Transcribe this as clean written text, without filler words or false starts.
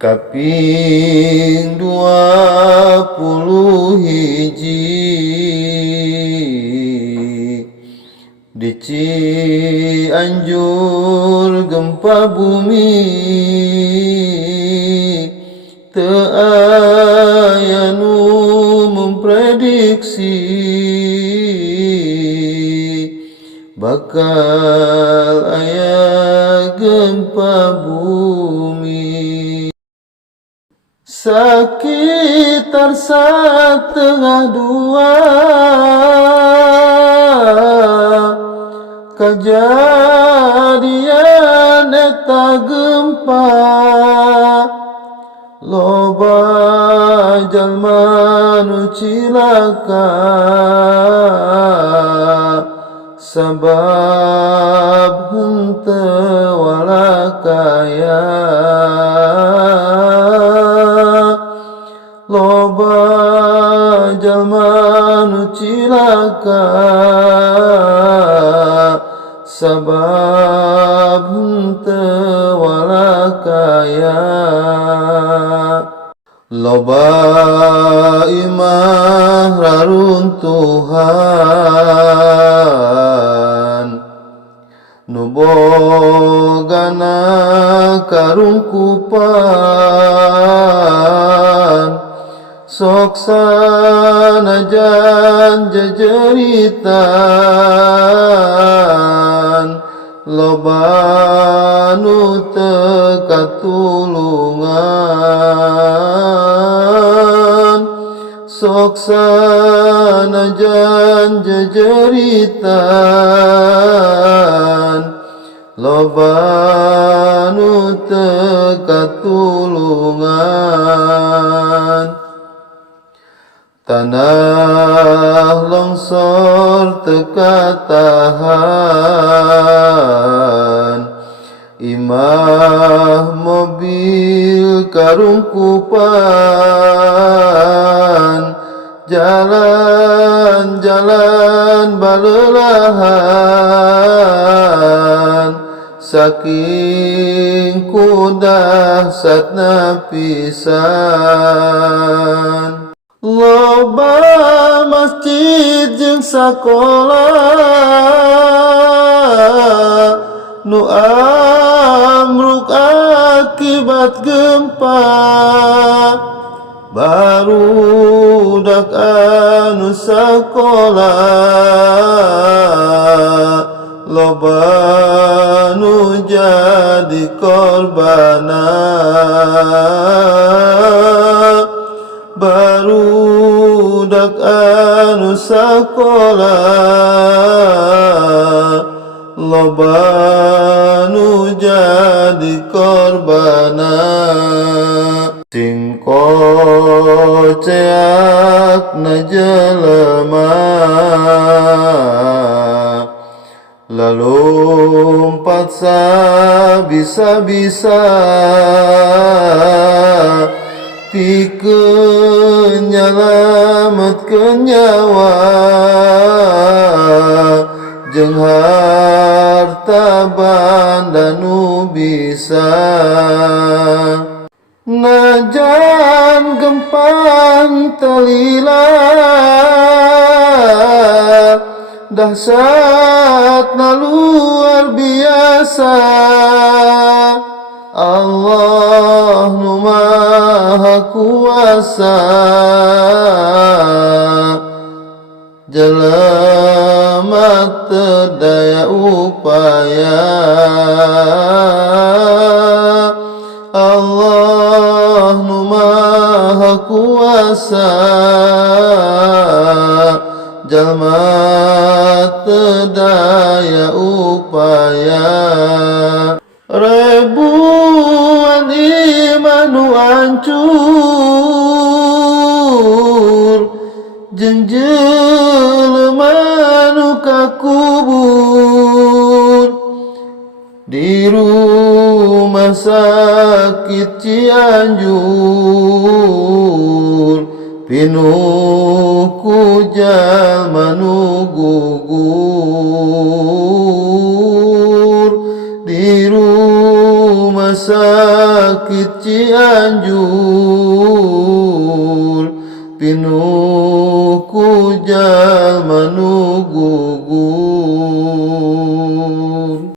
kaping 21 di Cianjur gempa bumi teu aya nu memprediksi bakal aya gempa bumi. Sekitar 1:30 kejadian eta gempa, loba jalma nu cilaka sabab henteu walakaya. Loba jalma nu cilaka sabab henteu walakaya. Loba imah raruntuhan nu bogana karungkupan, sok sanajan jejeritan loba nu teu katulungan, sok sanajan jejeritan loba nu teu katulungan. Tanah longsor teu katahan, imah mobil karungkupan, jalan-jalan balelahan, saking kudahsatna pisan. Loba masjid jeung sakola nu amruk akibat gempa, barudak anu sakola loba nu jadi korbana, barudak anu sakola loba nu jadi korbana. Sing koceakna jelema lalu lompat sabisa-bisa pikeun nyalametkeun nyawa jeung harta banda nu bisa. Najan gempa teu lila dahsyatna luar biasa, Allah nu maha kuasa, jelema teu daya upaya, Allah nu maha kuasa, jalma teu daya upaya. Ribuan iman nu hancur jeung jelema nu kakubur di rumah sakit Cianjur, pinuh ku jalma nu gugur di rumah sakit Cianjur, pinuku jalma nu gugur.